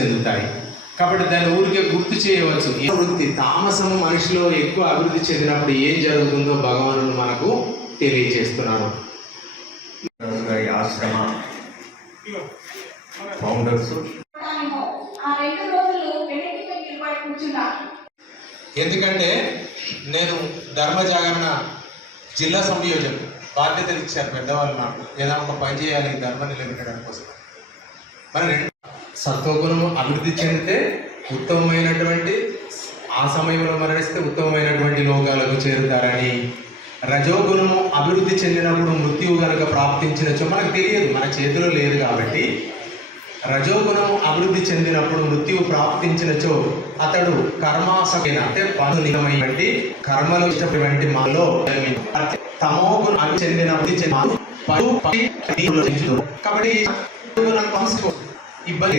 చెందుతాయి. కాబట్టి దాన్ని ఊరికే గుర్తు చేయవచ్చు వృత్తి తామసము మనిషిలో ఎక్కువ అభివృద్ధి చెందినప్పుడు ఏం జరుగుతుందో భగవానుడు మనకు తెలియజేస్తున్నాడు. ఆశ్రమ ఫౌండర్స్. కూర్చున్నారు ఎందుకంటే నేను ధర్మ జాగరణ జిల్లా సంయోజకు బాధ్యతలు ఇచ్చారు పెద్దవాళ్ళు నాకు. ఏదైనా ఒక పని చేయాలి ధర్మం ధర్మ నిలబెట్టడం కోసం. మరి రెండు సత్వగుణము అభివృద్ధి చెందితే ఉత్తమమైనటువంటి ఆ సమయంలో మరణిస్తే ఉత్తమమైనటువంటి లోకాలకు చేరుతారని. రజోగుణము అభివృద్ధి చెందినప్పుడు మృత్యువు కనుక ప్రాప్తించినచో మనకు తెలియదు మన చేతిలో లేదు కాబట్టి. రజోగుణము అభివృద్ధి చెందినప్పుడు మృత్యువు ప్రాప్తించినచో అతడు కర్మాసమైన అంటే పను కర్మలు ఇష్టమైనటువంటి మాలో తమోగు గుణం చెందిన కాబట్టి ఇబ్బంది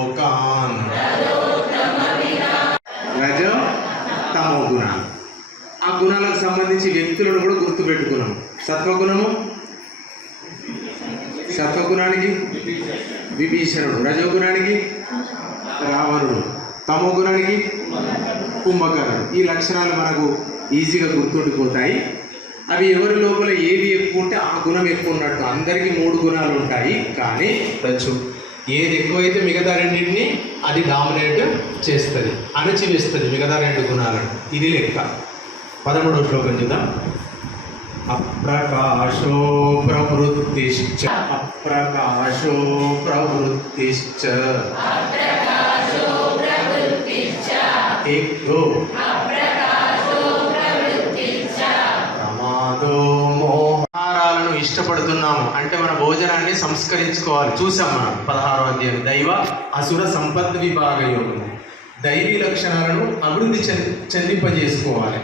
సంబంధించి వ్యక్తులను కూడా గుర్తుపెట్టుకున్నాము. సత్వగుణము సత్వగుణానికి విభీషణుడు రజోగుణానికి రావణుడు తమో గుణానికి కుంభకర్ణుడు. ఈ లక్షణాలు మనకు ఈజీగా గుర్తుండిపోతాయి. అవి ఎవరి లోపల ఏది ఎక్కువ ఉంటే ఆ గుణం ఎక్కువ ఉన్నట్టు అందరికీ మూడు గుణాలు ఉంటాయి. కానీ రచ్చు ఏది ఎక్కువైతే మిగతా రెండింటిని అది డామినేట్ చేస్తుంది అణచివేస్తుంది మిగతా రెండు గుణాలను. ఇది లెక్క. పదమూడవ శ్లోకం చూద్దాం. అప్రకాశో ప్రవృత్తి అప్రకాశో ప్రవృత్తి ఇగ్ధో ప్రమాదో మోహారాలను ఇష్టపడుతున్నాము. అంటే మన భోజనాన్ని సంస్కరించుకోవాలి. చూసాం మనం పదహారో అధ్యాయం. దైవ అసుర సంపత్ విభాగ యోగము దైవీ లక్షణాలను అభివృద్ధి చెందింపజేసుకోవాలి.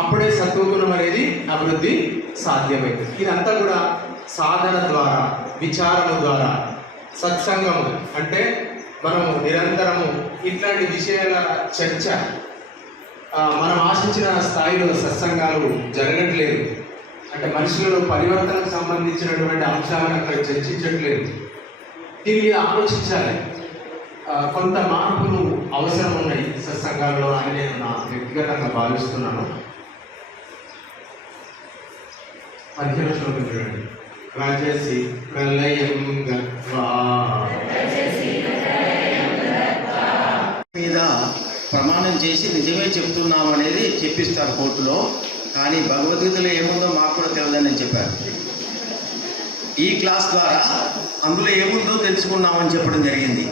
అప్పుడే సత్వగుణం అనేది అభివృద్ధి సాధ్యమైంది. ఇదంతా కూడా సాధన ద్వారా విచారము ద్వారా సత్సంగము అంటే మనము నిరంతరము ఇట్లాంటి విషయాల చర్చ మనం ఆశించిన స్థాయిలో సత్సంగాలు జరగట్లేదు. అంటే మనుషులలో పరివర్తనకు సంబంధించినటువంటి అంశాలను అక్కడ చర్చించట్లేదు. దీని మీద ఆలోచించాలి కొంత మార్పులు అవసరం ఉన్నాయి సత్సంగాల్లో అని నేను నా వ్యక్తిగతంగా భావిస్తున్నాను. పదిహేను శ్లోకం చూడండి. రాజసి ప్రళయం గత్వా మీద ప్రమాణం చేసి నిజమే చెప్తున్నాం అనేది చెప్పిస్తారు కోర్టులో. కానీ భగవద్గీతలో ఏముందో మాకు కూడా తెలియదని నేను చెప్పాను. ఈ క్లాస్ ద్వారా అందులో ఏముందో తెలుసుకున్నామని చెప్పడం జరిగింది.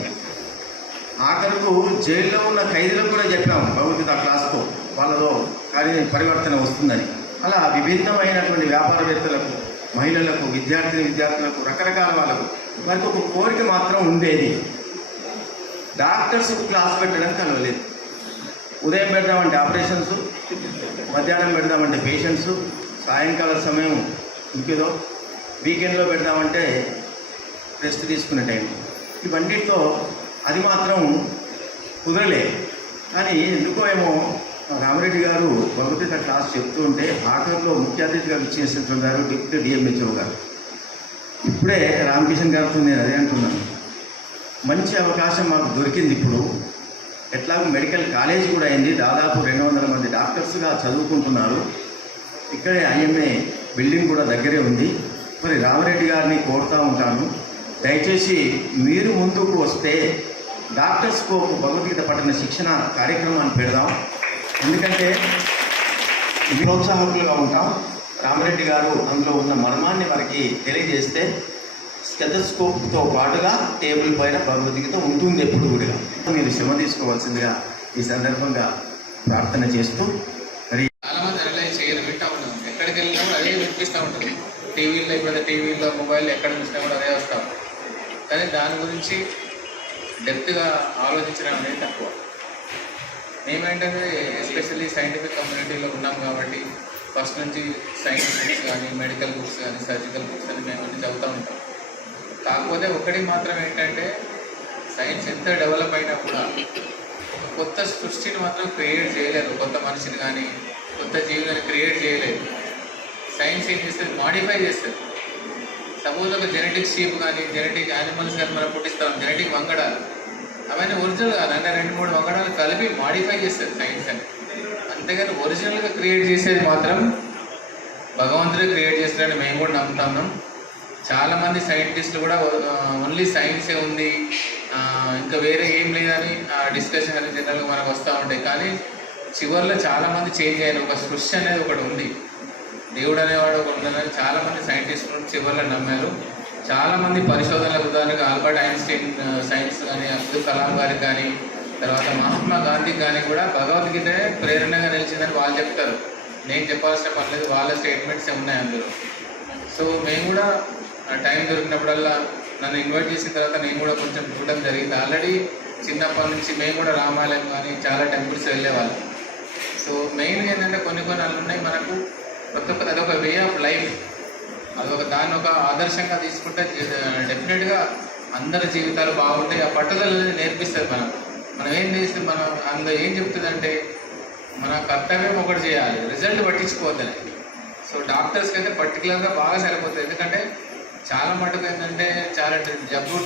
ఆఖరకు జైల్లో ఉన్న ఖైదీలకు కూడా చెప్పాము భగవద్గీత క్లాస్తో వాళ్ళలో కానీ పరివర్తన వస్తుందని. అలా విభిన్నమైనటువంటి వ్యాపారవేత్తలకు మహిళలకు విద్యార్థిని విద్యార్థులకు రకరకాల వాళ్ళకు వారికి ఒక కోరిక మాత్రం ఉండేది. డాక్టర్స్ క్లాస్ పెట్టడానికి కలవలేదు. ఉదయం పెడదామంటే ఆపరేషన్స్ మధ్యాహ్నం పెడదామంటే పేషెంట్స్ సాయంకాల సమయం ఇంకేదో వీకెండ్లో పెడదామంటే రెస్ట్ తీసుకునే టైం. ఇవన్నిటితో అది మాత్రం కుదరలే. కానీ ఎందుకో ఏమో రామరెడ్డి గారు భగవద్గీత క్లాస్ చెప్తూ ఉంటే ఆఖరిలో ముఖ్య అతిథిగా విచ్చేసినటువంటి గారు డిప్యూటీ డిఎంహెచ్ఓ గారు. ఇప్పుడే రామకిషన్ గారితో నేను అదే అంటున్నాను. మంచి అవకాశం మాకు దొరికింది ఇప్పుడు. ఎట్లాగో మెడికల్ కాలేజ్ కూడా అయింది. దాదాపు రెండు వందల మంది డాక్టర్స్గా చదువుకుంటున్నారు. ఇక్కడే ఐఎంఏ బిల్డింగ్ కూడా దగ్గరే ఉంది. మరి రామరెడ్డి గారిని కోరుతూ ఉంటాను. దయచేసి మీరు ముందుకు వస్తే డాక్టర్స్కు భగవద్గీత పట్టిన శిక్షణ కార్యక్రమాన్ని పెడదాం. ఎందుకంటే ప్రోత్సాహకులుగా ఉంటాం. రామరెడ్డి గారు అందులో ఉన్న మర్మాన్ని మనకి తెలియజేస్తే స్టెథస్కోప్తో పాటుగా టేబుల్ పైన భగవద్గీత ఉంటుంది ఎప్పుడు కూడా. మీరు శ్రమ తీసుకోవాల్సిందిగా ఈ సందర్భంగా ప్రార్థన చేస్తూ మరి చాలా అనలైజ్ చేయరు వింటా ఉన్నాం ఎక్కడికి వెళ్ళినా కూడా అదే వినిపిస్తూ ఉంటుంది. టీవీలో ఇప్పుడు టీవీలో మొబైల్ ఎక్కడ చూసినా కూడా అదే వస్తాం కానీ దాని గురించి డెప్త్గా ఆలోచించడం అనేది తక్కువ. మేమేంటంటే ఎస్పెషల్లీ సైంటిఫిక్ కమ్యూనిటీలో ఉన్నాం కాబట్టి ఫస్ట్ నుంచి సైన్స్ బుక్స్ కానీ మెడికల్ బుక్స్ కానీ సర్జికల్ బుక్స్ అని మేము అన్ని చదువుతూ ఉంటాం. కాకపోతే ఒకటి మాత్రం ఏంటంటే సైన్స్ ఎంత డెవలప్ అయినా కూడా ఒక కొత్త సృష్టిని మాత్రం క్రియేట్ చేయలేదు కొత్త మనిషిని కానీ కొత్త జీవితాన్ని క్రియేట్ చేయలేదు సైన్స్ ఏం చేస్తుంది? మాడిఫై చేస్తుంది. సపోజ్ ఒక జెనెటిక్ షీప్ కానీ జెనెటిక్ యానిమల్స్ కానీ మనం పుట్టిస్తాం. జెనెటిక్ వంగడాలు. అవన్నీ ఒరిజినల్ కాదు. అంటే రెండు మూడు వంగడాలు కలిపి మాడిఫై చేస్తుంది సైన్స్ అని. అంతేగాని ఒరిజినల్గా క్రియేట్ చేసేది మాత్రం భగవంతుడే క్రియేట్ చేస్తాడని మేము కూడా నమ్ముతున్నాం చాలామంది సైంటిస్టులు కూడా ఓన్లీ సైన్సే ఉంది ఇంకా వేరే ఏం లేదని డిస్కషన్ అనేది జనరల్గా మనకు వస్తూ ఉంటాయి కానీ చివరిలో చాలామంది చేంజ్ అయిన ఒక సృష్టి అనేది ఒకటి ఉంది. దేవుడు అనేవాడు ఒకటి ఉందని చాలా మంది సైంటిస్టులు చివరిలో నమ్మారు. చాలా మంది పరిశోధనలకు ఉదాహరణకు ఆల్బర్ట్ ఐన్స్టైన్ సైన్స్ కానీ అబ్దుల్ కలాం గారికి కానీ తర్వాత మహాత్మా గాంధీ కానీ కూడా భగవద్గీత ప్రేరణగా నిలిచిందని వాళ్ళు చెప్తారు. నేను చెప్పాల్సిన పర్లేదు వాళ్ళ స్టేట్మెంట్స్ ఉన్నాయి అందులో. సో మేము కూడా టైం దొరికినప్పుడల్లా నన్ను ఇన్వైట్ చేసిన తర్వాత నేను కూడా కొంచెం చూడడం జరిగింది. ఆల్రెడీ చిన్నప్పటి నుంచి మేము కూడా రామాలయం కానీ చాలా టెంపుల్స్ వెళ్ళేవాళ్ళం. సో మెయిన్గా ఏంటంటే కొన్ని కొన్ని అన్నీ ఉన్నాయి. మనకు ప్రతి ఒక్క అదొక వే ఆఫ్ లైఫ్ అదొక దాన్ని ఒక ఆదర్శంగా తీసుకుంటే డెఫినెట్గా అందరి జీవితాలు బాగుంటాయి. ఆ పట్టుదల అనేది నేర్పిస్తుంది మనం. మనం ఏం చేస్తే మనం అందులో ఏం చెప్తుందంటే మన కర్తవ్యం ఒకటి చేయాలి. రిజల్ట్ పట్టించుకోవద్దని. సో డాక్టర్స్కి అయితే పర్టికులర్గా బాగా సరిపోతుంది ఎందుకంటే చాలా మటుకు ఏంటంటే చాలా జబ్బు